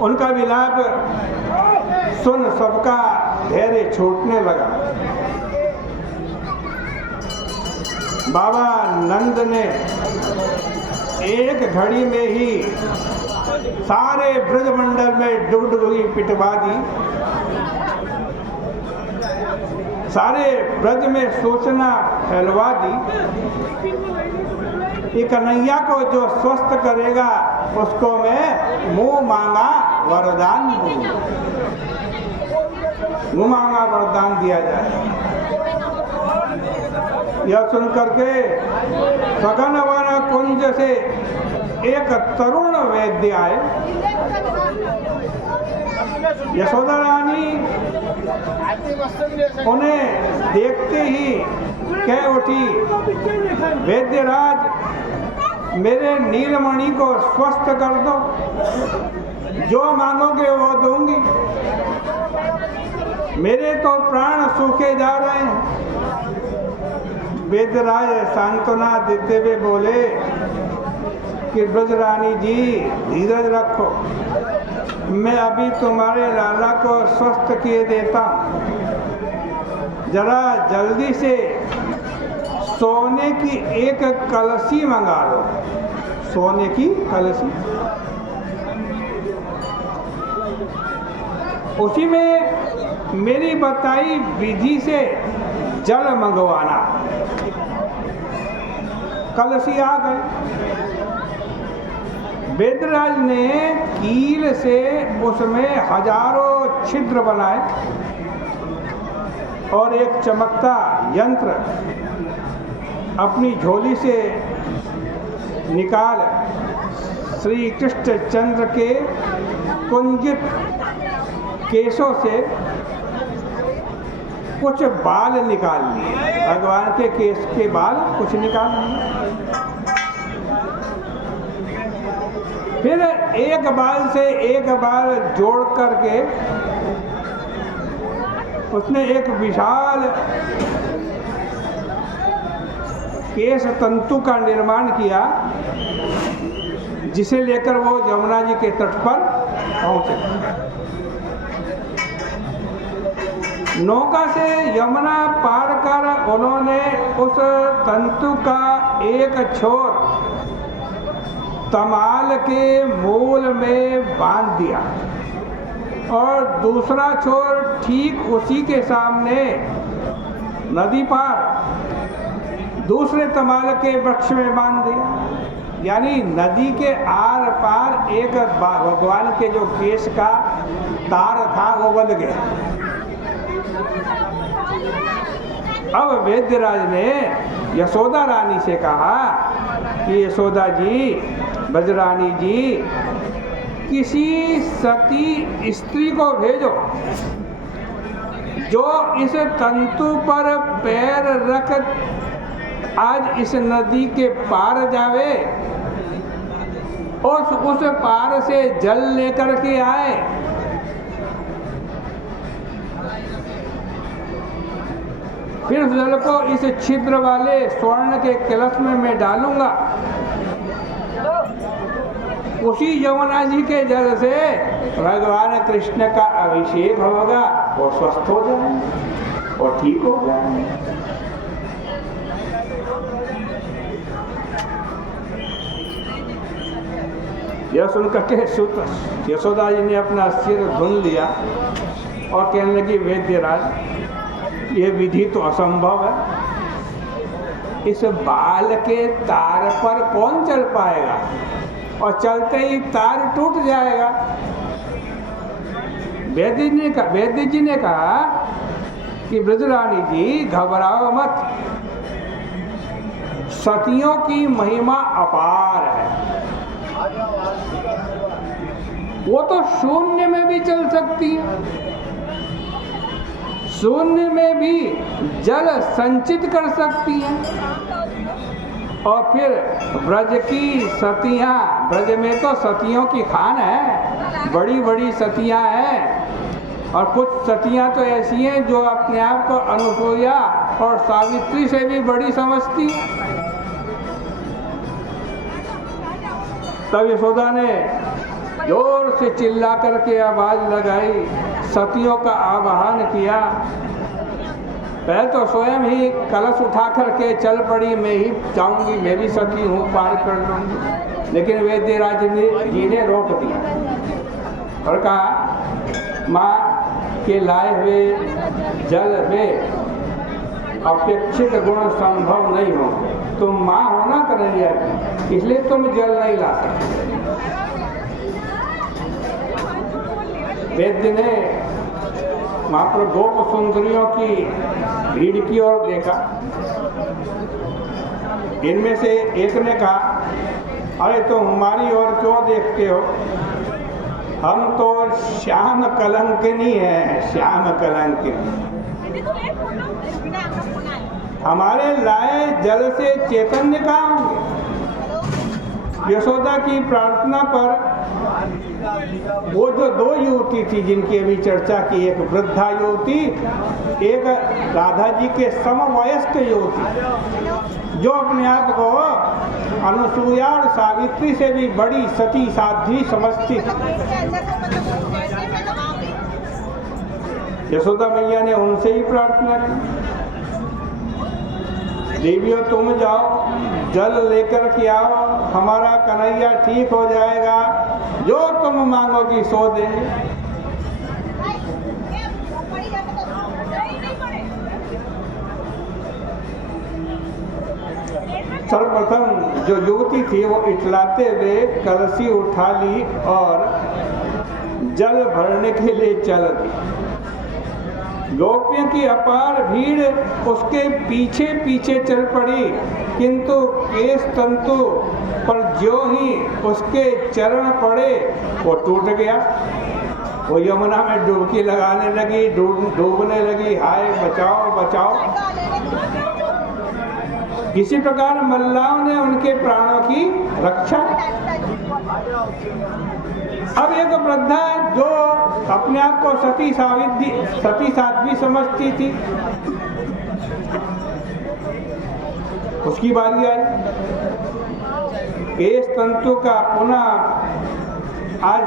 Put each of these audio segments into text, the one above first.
उनका विलाप सुन सबका धैर्य छूटने लगा। बाबा नंद ने एक घड़ी में ही सारे ब्रजमंडल में डुगडुगी पिटवा दी। सारे ब्रज में सूचना फैलवा दी कि कन्हैया को जो स्वस्थ करेगा उसको मैं मुंह मांगा वरदान दूंगा। मुंह मांगा वरदान दिया जाए। यह सुन करके सघन वन कुंज से एक तरुण वैद्य आए। यशोदा रानी उन्हें देखते ही कह उठी, वैद्यराज मेरे नीलमणि को स्वस्थ कर दो, जो मांगोगे वो दूंगी। मेरे तो प्राण सूखे जा रहे हैं। वेदराज सांत्वना देते हुए बोले कि ब्रजरानी जी धीरज रखो, मैं अभी तुम्हारे लाला को स्वस्थ किए देता हूँ। जरा जल्दी से सोने की एक कलसी मंगा लो। सोने की कलसी, उसी में मेरी बताई विधि से जल मंगवाना। कलसी आ गई। वेदराज ने कील से उसमें हजारों छिद्र बनाए और एक चमकता यंत्र अपनी झोली से निकाल श्री कृष्ण चंद्र के कुंजित केशों से कुछ बाल निकाल लिए। भगवान के केश के बाल कुछ निकाल लिए। फिर एक बाल से एक बाल जोड़ करके उसने एक विशाल केश तंतु का निर्माण किया, जिसे लेकर वो यमुना जी के तट पर पहुंचे। नौका से यमुना पार कर उन्होंने उस तंतु का एक छोर तमाल के मूल में बांध दिया और दूसरा छोर ठीक उसी के सामने नदी पार दूसरे तमाल के वृक्ष में बांध दिया। यानी नदी के आर पार एक भगवान के जो केश का तार था वो बंध गया। अब वेद्यराज ने यशोदा रानी से कहा कि यशोदा जी, ब्रजरानी जी, किसी सती स्त्री को भेजो जो इस तंतु पर पैर रख आज इस नदी के पार जावे और उस पार से जल लेकर के आए। फिर उस जल को इस छिद्र वाले स्वर्ण के कलश में मैं डालूंगा। उसी यमुना जी के जल से भगवान कृष्ण का अभिषेक होगा, वो स्वस्थ हो जाएंगे और ठीक हो जाएंगे। यह सुनकर के यशोदा जी ने अपना सिर धुन लिया और कहने लगी, वेद्यराज ये विधि तो असंभव है। इस बाल के तार पर कौन चल पाएगा और चलते ही तार टूट जाएगा। वैद्य जी ने कहा कि ब्रजरानी जी घबराओ मत, सतियों की महिमा अपार है। वो तो शून्य में भी चल सकती है, शून्य में भी जल संचित कर सकती हैं। और फिर ब्रज की सतियाँ, ब्रज में तो सतियों की खान है, बड़ी बड़ी सतियाँ हैं। और कुछ सतियाँ तो ऐसी हैं जो अपने आप को अनुसूया और सावित्री से भी बड़ी समझती हैं। तब यशोदा ने जोर से चिल्ला करके आवाज लगाई, सतियों का आह्वान किया। पहले तो स्वयं ही कलश उठा करके चल पड़ी, मैं ही जाऊंगी, मैं भी सती हूँ, पार कर लूंगी। लेकिन वैद्यराज जी ने रोक दिया और कहा, माँ के लाए हुए जल में अपेक्षित गुण संभव नहीं हो, तुम माँ हो ना कन्हैया की, इसलिए तुम जल नहीं ला सकते। वैद्य ने वहां पर गोप सुंदरियों की भीड़ की ओर देखा। इनमें से एक ने कहा, अरे तुम हमारी ओर क्यों देखते हो, हम तो श्याम कलंकिनी हैं, श्याम कलंकिनी। हमारे लाए जल से चैतन्य कहाँ होंगे। यशोदा की प्रार्थना पर वो जो दो युवती थी जिनकी अभी चर्चा की, एक वृद्धा युवती, एक राधा जी के समवयस्क युवती, जो अपने आप को अनुसूया और सावित्री से भी बड़ी सती साध्वी समझती थी। यशोदा मैया ने उनसे ही प्रार्थना की, देवियों तुम जाओ, जल लेकर के आओ, हमारा कन्हैया ठीक हो जाएगा, जो तुम मांगोगी सो देंगे। सर्वप्रथम जो युवती थी वो इटलाते हुए कलसी उठा ली और जल भरने के लिए चल दी। गोपियों की अपार भीड़ उसके पीछे पीछे चल पड़ी, किंतु केश तंतु पर जो ही उसके चरण पड़े वो टूट गया। वो यमुना में डुबकी लगाने लगी, डूबने लगी, हाय बचाओ बचाओ। किसी प्रकार मल्लाहों ने उनके प्राणों की रक्षा। अब एक वृद्धा जो अपने आप को सती साध्वी समझती थी, उसकी बारी आई। केश तंतु का पुनः आज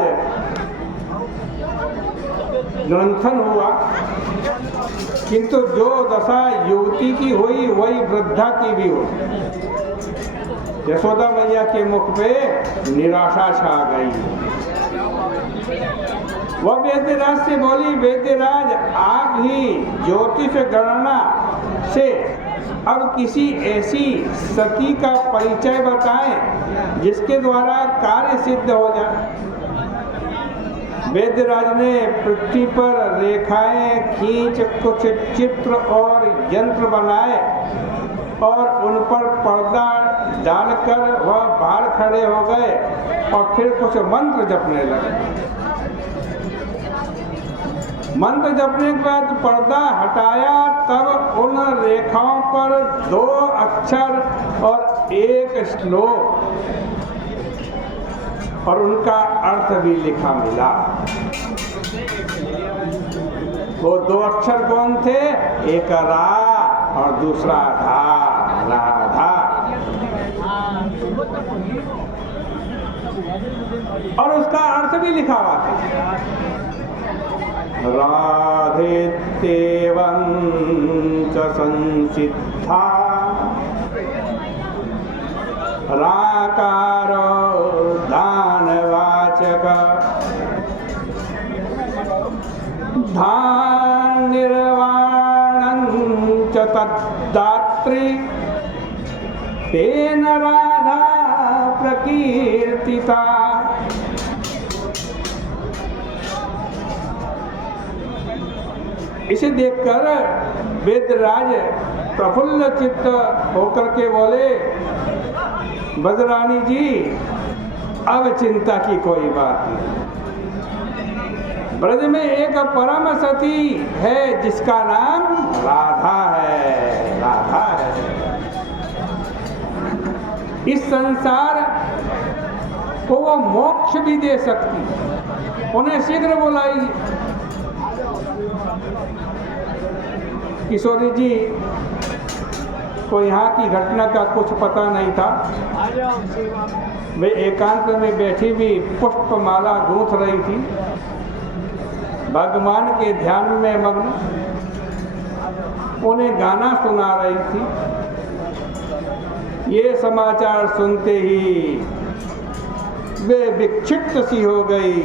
ग्रंथन हुआ, किंतु जो दशा युवती की हुई वही वृद्धा की भी हुई। यशोदा मैया के मुख पे निराशा छा गई। वह वैद्यराज से बोली, वैद्यराज आप ही ज्योतिष गणना से अब किसी ऐसी सती का परिचय बताएं जिसके द्वारा कार्य सिद्ध हो जाए। वैद्यराज ने पृथ्वी पर रेखाएं खींच कुछ चित्र और यंत्र बनाए और उन पर पर्दा डालकर वह बाहर खड़े हो गए और फिर कुछ मंत्र जपने लगे। मंत्र जपने के बाद पर्दा हटाया, तब उन रेखाओं पर 2 अक्षर और 1 श्लोक और उनका अर्थ भी लिखा मिला। वो 2 अक्षर कौन थे? एक रा और दूसरा धा, राधा। और उसका अर्थ भी लिखा हुआ था, राधेत्येवं च संसिद्धा राकारो दानवाचक धान निर्वाणं च तद्दात्री तेन राधा प्रकीर्तिता। इसे देखकर वेदराज प्रफुल्ल चित्त होकर के बोले, बजरानी जी अब चिंता की कोई बात नहीं। ब्रज में एक परम सती है जिसका नाम राधा है, राधा है। इस संसार को वो मोक्ष भी दे सकती, उन्हें शीघ्र बुलाई। किशोरी जी को यहाँ की घटना का कुछ पता नहीं था। वे एकांत में बैठी भी पुष्पमाला गूंथ रही थी, भगवान के ध्यान में मग्न, उन्हें गाना सुना रही थी। ये समाचार सुनते ही वे विक्षिप्त सी हो गई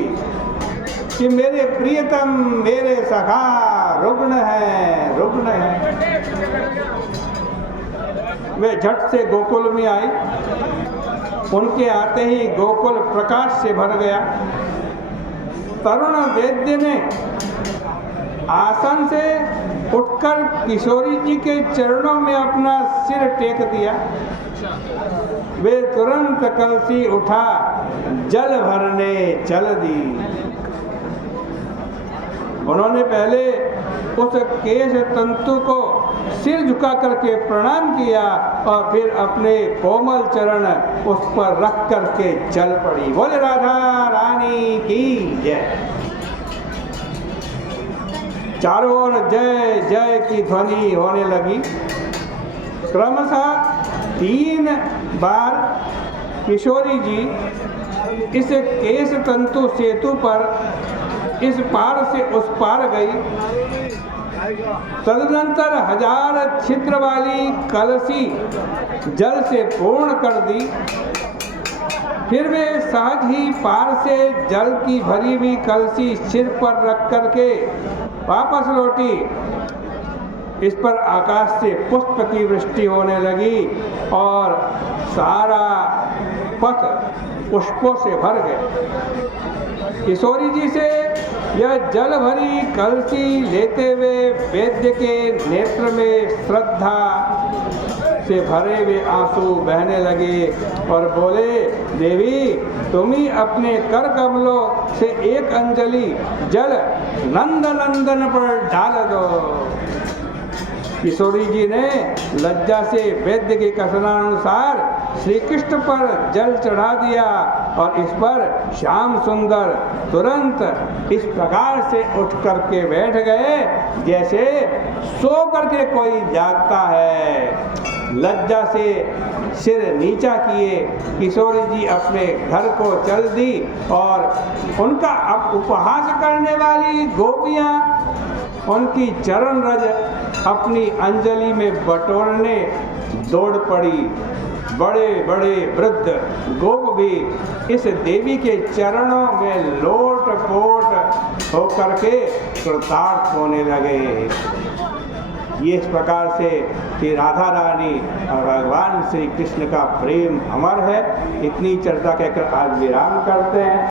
कि मेरे प्रियतम, मेरे सखा रुग्ण है। वे झट से गोकुल में आई। उनके आते ही गोकुल प्रकाश से भर गया। तरुण वैद्य ने आसन से उठकर किशोरी जी के चरणों में अपना सिर टेक दिया। वे तुरंत कलसी उठा जल भरने चल दी। उन्होंने पहले उस केश तंतु को सिर झुका करके प्रणाम किया और फिर अपने कोमल चरण उस पर रख करके चल पड़ी। बोले राधा रानी की जय। चारों ओर जय जय की ध्वनि होने लगी। क्रमशः 3 बार किशोरी जी इस केश तंतु सेतु पर इस पार से उस पार गई। तदनंतर 1000 छिद्र वाली कलसी जल से पूर्ण कर दी। फिर वे सहज ही पार से जल की भरी हुई कलसी सिर पर रख करके वापस लौटी। इस पर आकाश से पुष्प की वृष्टि होने लगी और सारा पथ पुष्पों से भर गया। किशोरी जी से यह जल भरी कलसी लेते हुए वैद्य के नेत्र में श्रद्धा से भरे हुए आंसू बहने लगे और बोले, देवी तुम ही अपने कर कमलों से एक अंजलि जल नंद नंदन पर डाल दो। किशोरी जी ने लज्जा से वैद्य के कथनानुसार श्री कृष्ण पर जल चढ़ा दिया और इस पर श्याम सुंदर तुरंत इस प्रकार से उठ करके बैठ गए जैसे सो करके कोई जागता है। लज्जा से सिर नीचा किए किशोरी जी अपने घर को चल दी और उनका अब उपहास करने वाली गोपियां उनकी चरण रज अपनी अंजलि में बटोरने दौड़ पड़ी। बड़े बड़े वृद्ध गोप भी इस देवी के चरणों में लोट पोट होकर के कृतार्थ होने लगे। ये इस प्रकार से कि राधा रानी और भगवान श्री कृष्ण का प्रेम अमर है। इतनी चर्चा कहकर आज विराम करते हैं।